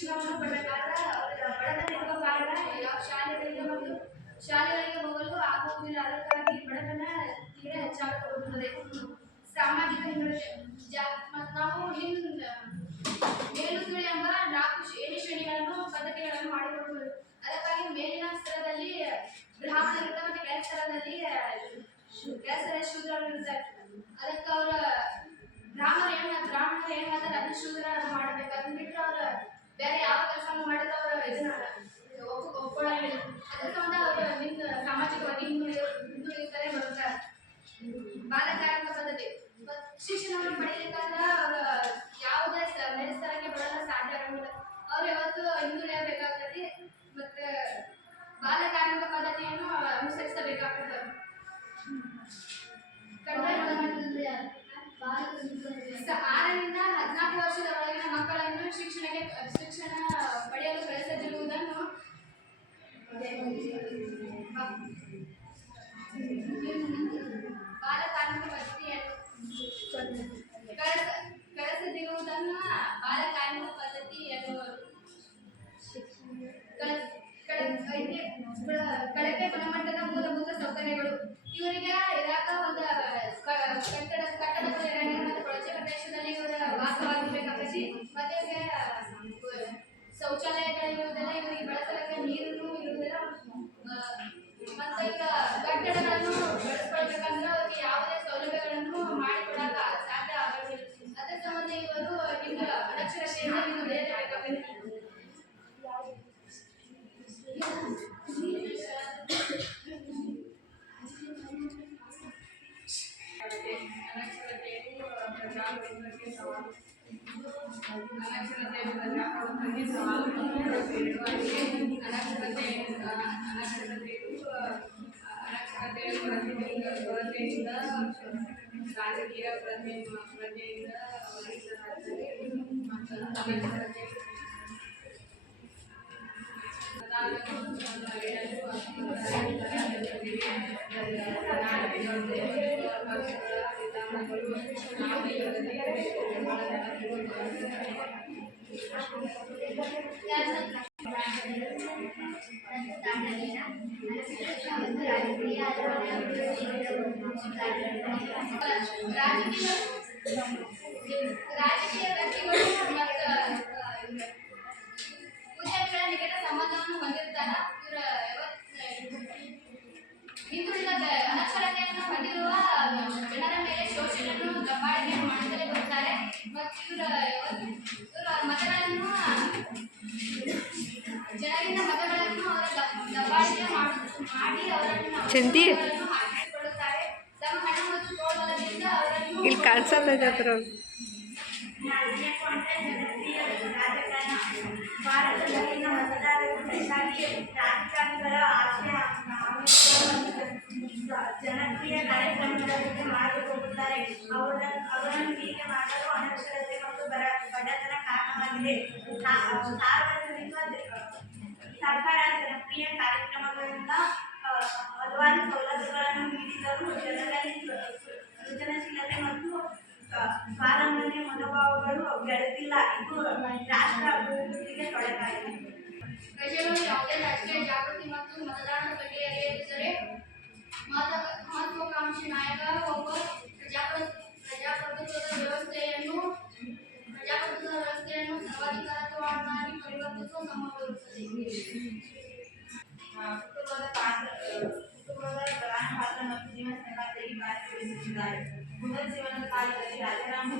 ಶಿಕ್ಷಣವನ್ನು ಪಡೆದಾಗ ಅವರ ಬಡತನ ಇರುವ ಕಾರಣ ಶಾಲೆಗಳಿಗೆ ಮತ್ತು ಶಾಲೆಗಳಿಗೆ ಹೋಗಲು ಅದಕ್ಕಾಗಿ ಬಡತನ ತೀರಾ ಹೆಚ್ಚಾಗುತ್ತಾ ಹೋಗುತ್ತದೆ ಸಾಮಾಜಿಕ ಜಾ ಮತ್ತು ನಾವು ಹಿಂದ ಮೇಲುಕೀಳು ಎಂಬ ನಾಲ್ಕು ಏಳು ಶ್ರೇಣಿಗಳನ್ನು ಪದ್ಧತಿಗಳನ್ನು ಮಾಡಿಕೊಳ್ಳುವುದು ಅದಕ್ಕಾಗಿ ಮೇಲಿನ ಸ್ತರದಲ್ಲಿ ಬ್ರಾಹ್ಮಣರಿರ್ತಾರೆ ಮತ್ತು ಕೆಳ ಸ್ತರದಲ್ಲಿ, ಕೆಳ ಶೂದ್ರರು ಇರ್ತಾರೆ ಅದಕ್ಕೆ ಅವರ ಬ್ರಾಹ್ಮಣ ಏನ್ ಬ್ರಾಹ್ಮಣರು ಏನಾದ್ರೆ ಅದು ಶೂದ್ರ ಮಾಡಬೇಕು. ಅದನ್ನ ಬಿಟ್ಟರೆ ಅವ್ರು ಬೇರೆ ಯಾವ ಕೆಲಸವನ್ನು ಮಾಡಿದ್ರೆ ಅವರು ಇದನ್ನ ಒಪ್ಪ ಸಂಬಂಧ ಅವರು ಹಿಂದೆ ಸಾಮಾಜಿಕವಾಗಿ ಹಿಂದುಳಿದ ಹಿಂದುಳಿತಾರೆ ಬರ್ತಾರೆ ಬಾಲಕಾರ್ಮಿಕ ಪದ್ಧತಿ. ಶಿಕ್ಷಣವನ್ನು ಪಡೆಯಲಿಕ್ಕಾದ್ರೆ ಅವರು ಯಾವುದೇ ಸ- ಮೇಲ್ ಸ್ತರಕ್ಕೆ ಬರಲು ಸಾಧ್ಯ ಆಗಂಗಿಲ್ಲ ಅವ್ರು ಯಾವತ್ತು ಹಿಂದುಳಿಯಬೇಕಾಗ್ತದೆ ಮತ್ತೆ ಬಾಲಕಾರ್ಮಿಕ ಪದ್ಧತಿಯನ್ನು ಅನುಸರಿಸಬೇಕಾಗ್ತದೆ. ಆರರಿಂದ ಹದಿನಾಲ್ಕು ವರ್ಷದ ಒಳಗಿನ ಮಕ್ಕಳನ್ನು ಶಿಕ್ಷಣಕ್ಕೆ Yeah. ಶೌಚಾಲಯಗಳಿರುವುದಿಲ್ಲ ಇವರಿಗೆ ಬಳಸಲಿಕ್ಕೆ ನೀರು ಇರುವುದಿಲ್ಲ అనక్షరతే ప్రజాప్రభుత్వానికి సవాలు అనక్షరతే అనక్షరతే అనక్షరతే ప్రతినిధిగా రాజకీయ ప్రతినిధిగా అనక్షరతే ప్రధాన ರಾಜಕೀಯ ವ್ಯಕ್ತಿಗಳು ಮತ್ತು ಉದ್ಯಮಿಗಳ ನಿಕಟ ಸಂಬಂಧವನ್ನು ಹೊಂದಿರ್ತಾರ ಇವರ ಹಿಂದುಳಿದ ಬ- ಅನಕ್ಷರತೆಯನ್ನು ಹೊಂದಿರುವ ಜನರ ಮೇಲೆ ಶೋಷಣೆಯನ್ನು ದಬ್ಬಾಳಿಕೆಯನ್ನು ಮಾಡುತ್ತಲೇ ಬರುತ್ತಾರೆ ಮತ್ತು ಇವರ ಇವರ ಮತಗಳನ್ನು ಜನರಿಂದ ಮತಗಳನ್ನು ಅವರ ದಬ್- ದಬ್ಬಾಳಿಕೆ ಮಾಡಿ ಅವರನ್ನು ಚಂದಿ. ಅವರನ್ನು ಹಾಕಿಸಿಕೊಳ್ಳುತ್ತಾರೆ ತಮ್ಮ ಹಣ ಮತ್ತು ತೋಳ್ಬಲದಿಂದ ಅವರನ್ನು ಇಲ್ಲಿ ಕಾಣಿಸಲ್ಲ ಜಾತ್ರ ಜನಪ್ರಿಯ ಭಾರತದಲ್ಲಿನ ರಾಜಕಾರಣಿಗಳ ಆಶಯ ಅವರ, ಅವರನ್ನು ಹೀಗೆ ಮಾಡಲು ಅನಕ್ಷರತೆ ಮತ್ತು ಬರ, ಬಡತನ ಕಾರಣವಾಗಿದೆ. ಸಾರ್ವಜನಿಕ ಸರ್ಕಾರ ಜನಪ್ರಿಯ ಕಾರ್ಯಕ್ರಮಗಳಿಂದ ಹಲವಾರು ಸೌಲಭ್ಯಗಳನ್ನು ನೀಡಿದರೂ ಜನರಲ್ಲಿ ಸೃಜನಶೀಲತೆ ಮತ್ತು ಸ್ವಾವಲಂಬನೆ ಮನೋಭಾವಗಳು ಬೆಳೆದಿಲ್ಲ. ಇದು ರಾಷ್ಟ್ರ ಅಭಿವೃದ್ಧಿಗೆ ತೊಡಕಾಗಿದೆ. ಪ್ರಜೆಗಳು ಯಾವುದೇ ರಾಜಕೀಯ ಜಾಗೃತಿ ಮತ್ತು ಮತದಾನದ ಬಗ್ಗೆ ಅರಿಯದಿದ್ದರೆ ಮಹತ್ವ- ಮಹತ್ವಾಕಾಂಕ್ಷಿ ನಾಯಕ ಒಬ್ಬ पुनर्जीवन काल